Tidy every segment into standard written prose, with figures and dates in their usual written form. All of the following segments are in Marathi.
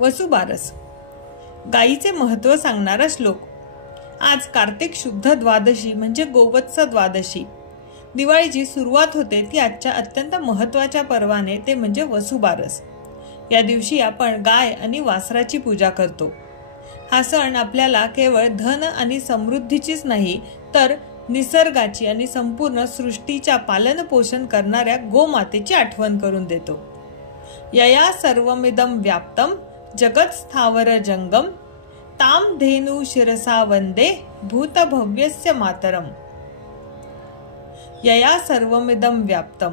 वसुबारस, गायीचे महत्त्व सांगणारा श्लोक। आज कार्तिक शुद्ध द्वादशी म्हणजे गोवत्स द्वादशी। दिवाळीची सुरुवात होते ती आजच्या अत्यंत महत्त्वाच्या पर्वाने, ते म्हणजे वसुबारस। या दिवशी आपण गाय आणि वासराची पूजा करतो। हा सण आपल्याला केवळ धन आणि समृद्धीचीच नाही, तर निसर्गाची आणि संपूर्ण सृष्टीच्या पालन पोषण करणाऱ्या गोमातेची आठवण करून देतो। यया सर्वमिदं व्याप्तं जगत स्थावर जंगम ताम धेनु शिरसा वंदे भूतभव्यस्य मातरम। यया सर्वमिदं व्याप्तं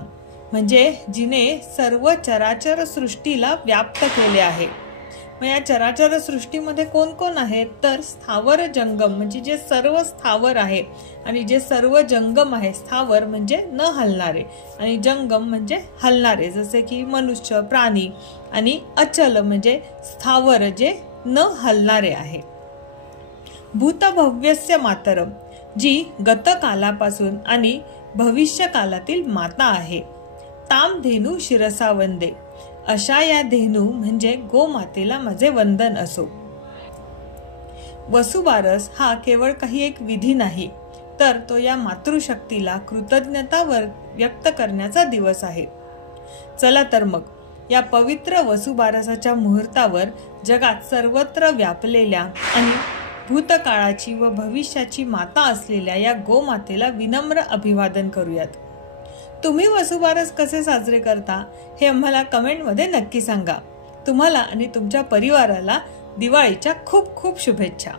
म्हणजे जिने सर्व चराचर सृष्टीला व्याप्त केले आहे। मग या चराचर सृष्टीमध्ये कोण कोण आहेत, तर स्थावर जंगम म्हणजे जे सर्व स्थावर आहे आणि जे सर्व जंगम आहे। स्थावर म्हणजे न हलणारे आणि जंगम म्हणजे हलणारे, जसे की मनुष्य, प्राणी, आणि अचल म्हणजे स्थावर जे न हलणारे आहे। भूतभव्यस्य मातरम, जी गतकालापासून आणि भविष्य कालातील माता आहे। ताम धेनु शिरसा वंदे, अशा या धेनू म्हणजे गोमातेला माझे वंदन असो। वसुबारस हा केवळ काही एक विधी नाही, तर तो या मातृशक्तीला कृतज्ञता व्यक्त करण्याचा दिवस आहे। चला तर मग या पवित्र वसुबारसाच्या मुहूर्तावर जगात सर्वत्र व्यापलेल्या आणि भूतकाळाची व भविष्याची माता असलेल्या या गोमातेला विनम्र अभिवादन करूयात। तुम्ही वसुबारस कसे साजरे करता हे आम्हाला कमेंटमध्ये नक्की सांगा। तुम्हाला आणि तुमच्या परिवाराला दिवाळीच्या खूप खूप शुभेच्छा।